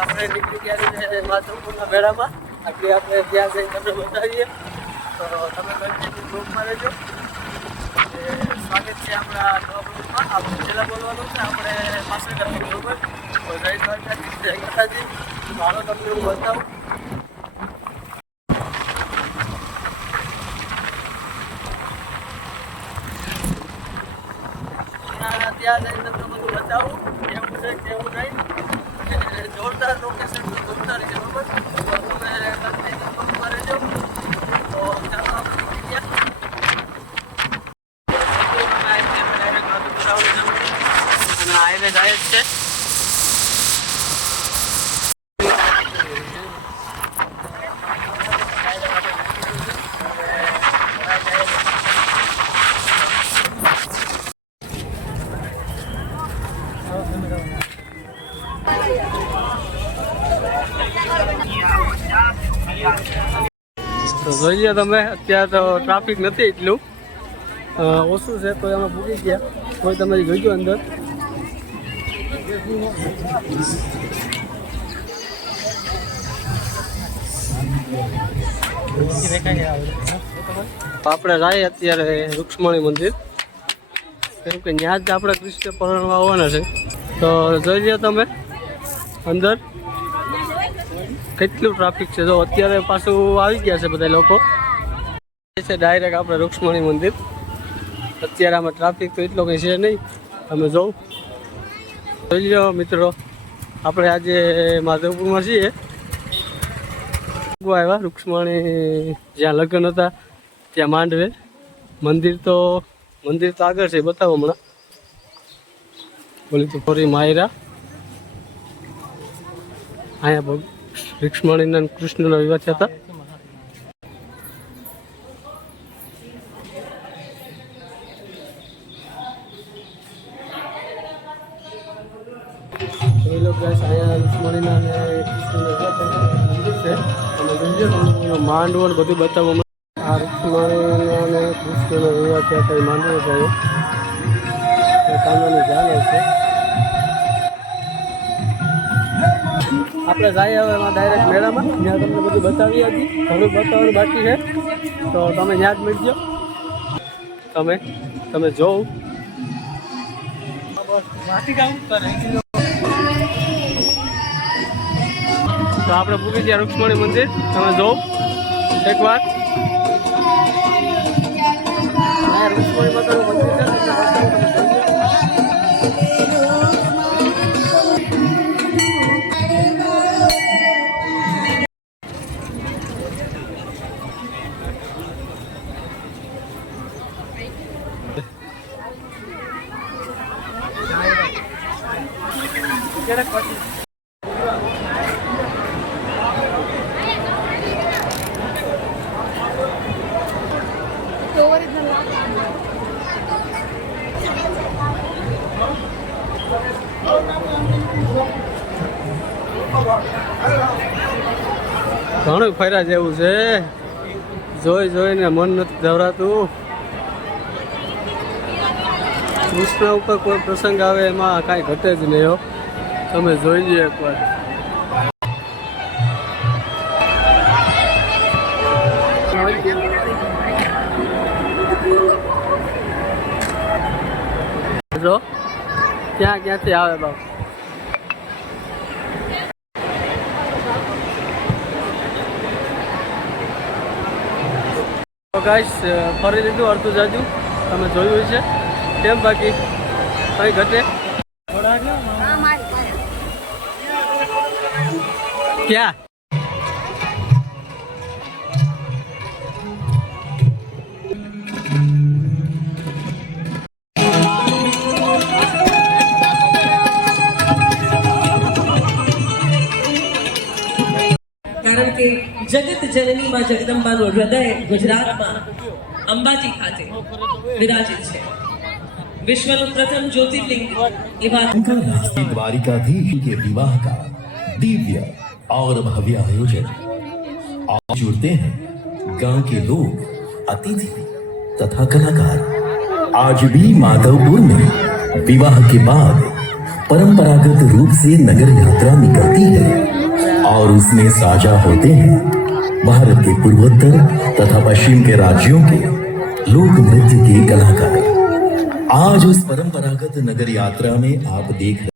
આપણે નીકળી ગયા છે માધવપુરના મેળામાં. આગળ આપણે ત્યાં જઈને તમને બતાવીએ. તો તમે કન્ટિન્યુ ગ્રુપમાં રહેજો. સ્વાગત છે આપણા નવા ગ્રુપમાં. આપણે છેલ્લા બોલવાનું છે, આપણે પાસે કરવાનું બરોબર? તો જય દ્વારકાજી, જય મારો તમને હું બતાવું. ત્યાં જઈને તમને બધું બતાવું. કેવું છે, કેવું નહીં? જોરદાર લોકેશન જોરદાર છે બરોબર? તો તમે કન્ટિન્યુ ગ્રુપમાં રહેજો તો ચાલો આપણે નીકળી ગયા અને હાઈવે જાય જ છે તો જોઈએ તમે, અત્યારે તો ટ્રાફિક નથી એટલું. ઓછું છે, તો એમાં પૂરી ગયા. કોઈ તમે જોઈજો અંદર. આપણે જાય અત્યારે રૂક્ષ્મણી મંદિર. કેમ કે ત્યાં જ આપણે કૃષ્ણ પરણવા આવવાના છે. તો જોઈ લો તમે, અંદર. કેટલું ટ્રાફિક છે? જો અત્યારે પાછું આવી ગયા છે બધા લોકો. છે ડાયરેક્ટ આપણે રૂક્ષ્મણી મંદિર. અત્યારે આમાં ટ્રાફિક તો એટલો કંઈ છે નહીં. તમે જોઉં. જોઈ લો મિત્રો, આપણે આજે માધવપુરમાં છીએ. આવ્યા, રૂક્ષ્મણી જ્યાં લગ્ન હતા, ત્યાં માંડવે. મંદિર તો મંદિર તો આગળ છે, બતાવો હમણાં. બોલી તો ફરી માયરા. અહીંયા રૂક્ષ્મણીના અને કૃષ્ણના વિવાહ હતા. એ અહીંયા રૂક્ષ્મણીના અને છે. અને માંડવો બધું બતાવવામાં આ રૂક્ષ્મણીના અને કૃષ્ણના વિવાહ થયા એ માંડવો છે. કામની છે. આપણે જઈએ હવે એમાં ડાયરેક્ટ મેળામાં. ત્યાં તમને બધું બતાવી હતી ઘણું બતાવવાનું બાકી છે. તો તમે ત્યાં જ મળજો. તમે તમે જોઉં તો આપણે પૂરી ગયા રૂક્ષ્મણી મંદિર. તમે જોઉં એકવાર. વાર રૂક્ષ્મણી માતાનું મંદિર ઘણું ફર્યા જેવું છે. જોઈ જોઈને મન નથી ધવરાતું કૃષ્ણ ઉપર કોઈ પ્રસંગ આવે એમાં કાંઈ ઘટે જ નહીં તમે જોઈ લો એકવાર. જો, ક્યાં, ક્યાંથી આવે બાપ? તો ફરી લીધું અડધું જાજુ. તમે જોયું છે કેમ બાકી? કઈ ઘટે? Yeah. जगत जननी माँ जगदम्बा नो हृदय गुजरात में अंबाजी खाते विराजित है विश्व प्रथम ज्योतिर्लिंग द्वारिका धीश के विवाह का दिव्य और भव्य आयोजन आज जुड़ते हैं गाँव के लोग, अतिथि तथा कलाकार। आज भी माधवपुर में विवाह के बाद परंपरागत रूप से नगर यात्रा निकलती है और उसमें साझा होते हैं भारत के पूर्वोत्तर तथा पश्चिम के राज्यों के लोक नृत्य के कलाकार। आज उस परंपरागत नगर यात्रा में आप देख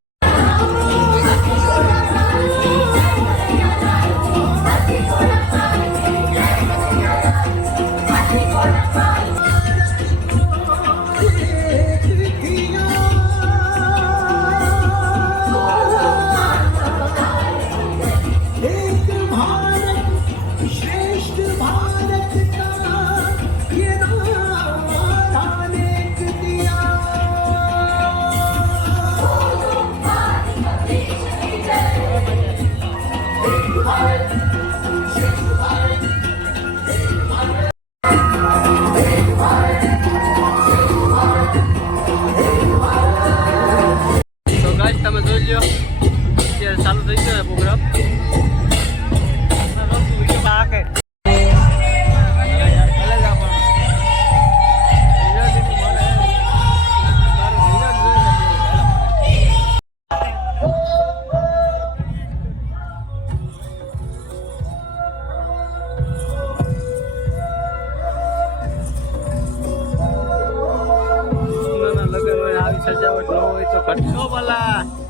ચાલુ થઈ ગયો પ્રોગ્રામ લગન હોય આવી સજાવટ ન હોય તો ઘટતો ભલા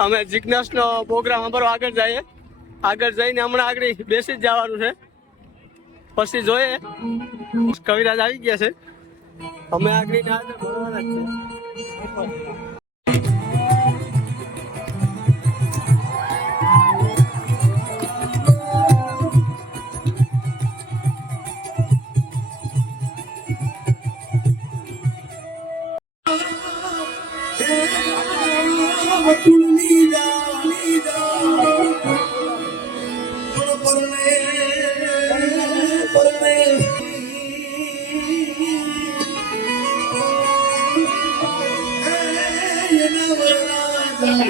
અમે જિજ્ઞાસ નો પ્રોગ્રામ અમારો આગળ જઈએ. આગળ જઈને હમણાં આગળ બેસી જ જવાનું છે. પછી જોઈએ. કવિરાજ આવી ગયા છે. અમે આગળ આગળ છે.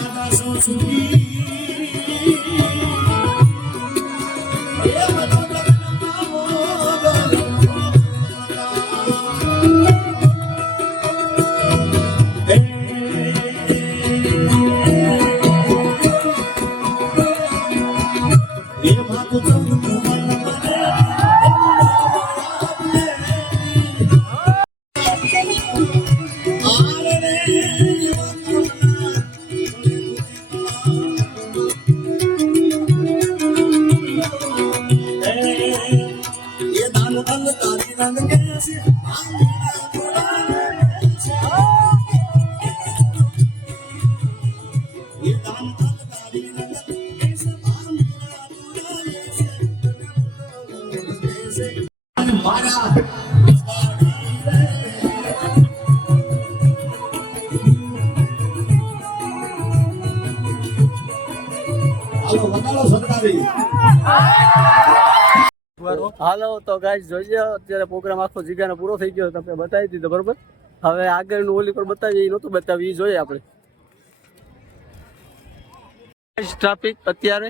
રાણી ये હાલો તો ગાઈસ જોઈએ અત્યારે પ્રોગ્રામ આખો જીગાનો પૂરો થઈ ગયો તમને બતાવી દીધો, બરોબર? હવે આગળનું ઓલી પર બતાવીએ, એ નહોતું બતાવ્યું એ જોઈએ આપણે. ટ્રાફિક અત્યારે?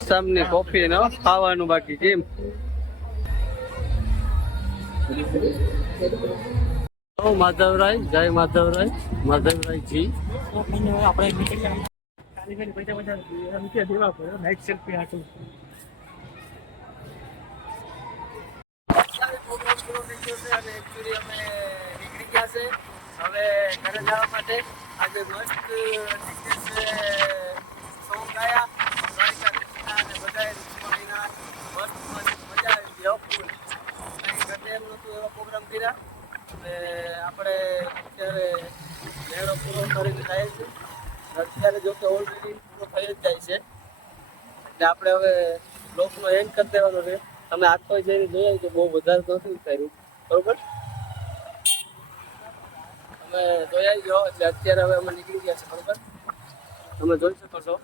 સામને કોફી નો ખાવાનું બાકી, કેમ? માધવરાય, જય માધવરાય માધવરાય જી નીકળી ગયા છે હવે ઘરે જવા માટે આજે મસ્ત સોંગ ગાયા બધાએ મસ્ત મજા આવી. ગઈ ફૂલ ઘટે એવા પ્રોગ્રામ કર્યા અને આપણે અત્યારે મેળો પૂરો કરીને થાય છે. અત્યારે જો કે ઓલરેડી પૂરો થઈ જ જાય છે. એટલે આપણે હવે લોકનો એન્ડ કરી દેવાનો છે. તમે આખો જઈને જોઈએ કે બહુ વધારે નથી કર્યું. બરોબર? તમે જોયા ગયો એટલે અત્યારે હવે અમે નીકળી ગયા છે બરોબર? તમે જોઈ શકો છો.